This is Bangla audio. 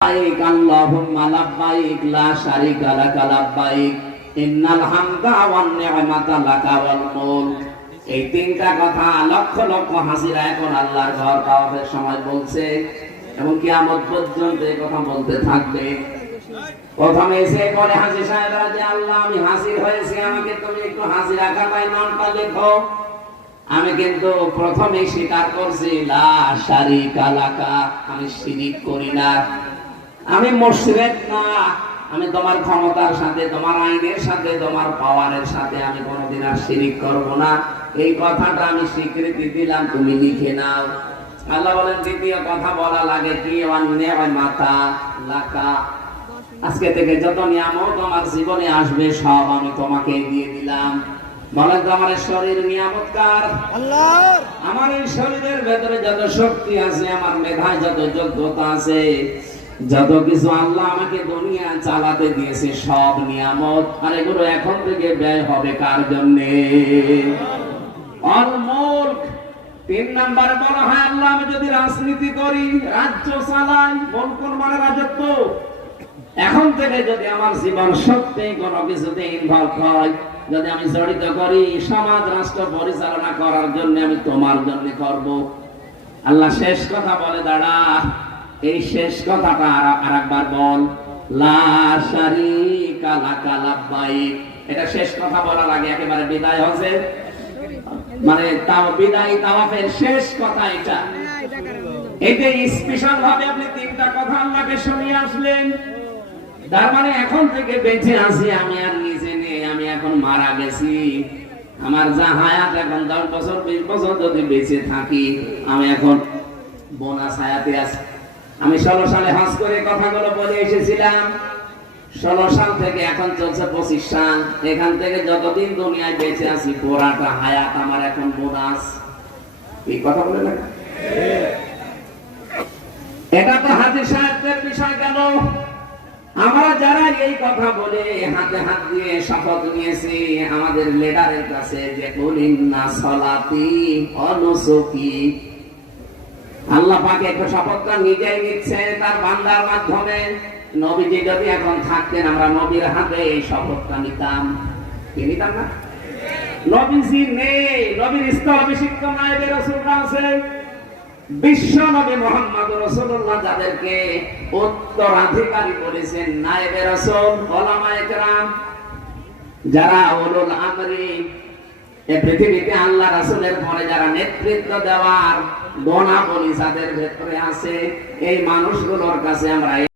লাব্বাইক আল্লাহুম্মা লাব্বাইক লা শারীকা লাকা লাব্বাইক ইন্নাল হামদা ওয়ান নি'মাতা লাকা ওয়াল মুলক। এই তিনটা কথা লক্ষ লক্ষ হাজিরা এখন আল্লাহর ঘর তাওয়াফের সময় বলছে এবং কিয়ামত পর্যন্ত এই কথা বলতে থাকবে। প্রথমে এসে বলে হাজী সাহেবরা যে আল্লাহ আমি হাজির হয়েছি, আমাকে তুমি একটু হাজিরা খাতায় নামটা লেখো। আমি কিন্তু প্রথমেই স্বীকার করছি লা শারীকা লাকা, আমি শিরিক করি না, আমি মুশরিক না, আমি তোমার ক্ষমতার সাথে, তোমার আইনের সাথে, তোমার পাওয়ারের সাথে আমি কোনোদিন আর শিরিক করব না। এই কথাটা আমি স্বীকৃতি দিলাম, তুমি লিখে নাও। আল্লাহ বলেন দ্বিতীয় কথা বলা লাগে কি নি'মাতা লাকা, আজকে থেকে যত নিয়ামত আমার জীবনে আসবে সব আমি তোমাকে দিয়ে দিলাম। বলেন তো আমার শরীর নিয়ামত কার? আল্লাহর। আমার এই শরীরের ভেতরে যত শক্তি আছে, আমার মেধায় যত যোগ্যতা আছে, যত কিছু আল্লাহ আমাকে দুনিয়া চালাতে দিয়েছে সব নিয়ামত। আর এগুলো এখন থেকে ব্যয় হবে কার জন্যে? অল-মুলক। 3 নম্বরে বলা হয় আল্লাহ আমি যদি রাজনীতি করি, রাজ্য চালাই, মুলক মানে রাজত্ব, এখন থেকে যদি আমার জীবন সত্যি কোনো কিছুতে ইনভলভ হয়, যদি আমি জড়িত করি সমাজ রাষ্ট্র পরিচালনা করার জন্য, আমি তোমার জন্য করব। আল্লাহ শেষ কথা বলে দাঁড়া, এই শেষ কথাটা আরেকবার বল, লা শারীকা লাকা লাব্বাইক। এটা শেষ কথা বলার আগে একেবারে বিদায় হচ্ছে, মানে তাও বিদায় তাওয়াফের শেষ কথা এটা। এইটা স্পেশাল ভাবে আপনি তিনটা কথা আল্লাহকে শুনিয়ে আসলেন। তার মানে এখন থেকে বেঁচে আছি আমি আর নিজে নেই, আমি এখন মারা গেছি। আমার যা হায়াত এখন 10 বছর 20 বছর যদি বেঁচে থাকি, আমি এখন বোনাস হায়াতে আছি। আমি 16 সালে হজ করে কথাগুলো বলে এসেছিলাম। 16 সাল থেকে এখন চলছে 25 সাল। এখান থেকে যতদিন দুনিয়ায় বেঁচে আছি পুরাটা হায়াত আমার এখন বোনাস। এই কথা বলে না? এটা তো হাজী সাহেবদের বিষয় গেল। আমরা যারা এই কথা বলে হাতে হাত দিয়ে শপথ নিয়েছি আমাদের লিডারের কাছে যে কুলিন্না সলাতি ওয়া নুসুকি, আল্লাহ পাক একটা শপথটা নিজেই নিচ্ছে তার বান্দার মাধ্যমে। নবীজি যদি এখন থাকতেন আমরা নবীর হাতে এই শপথটা নিতাম, কি নিতাম না? নবীজি নেই, নবীর স্থলাভিষিক্ত নায়েবে রাসূলরা আছে। বিশ্ব নবী মুহাম্মদ রাসূলুল্লাহ যাদেরকে উত্তরাধিকারী বলেছেন নায়েবে রাসূল, উলামায়ে কেরাম, যারা উলুল আমরি, এই পৃথিবীতে আল্লাহ রাসূলের পরে যারা নেতৃত্ব দেওয়ার গুণাবলী যাদের ভেতরে আছে, এই মানুষগুলোর কাছে আমরা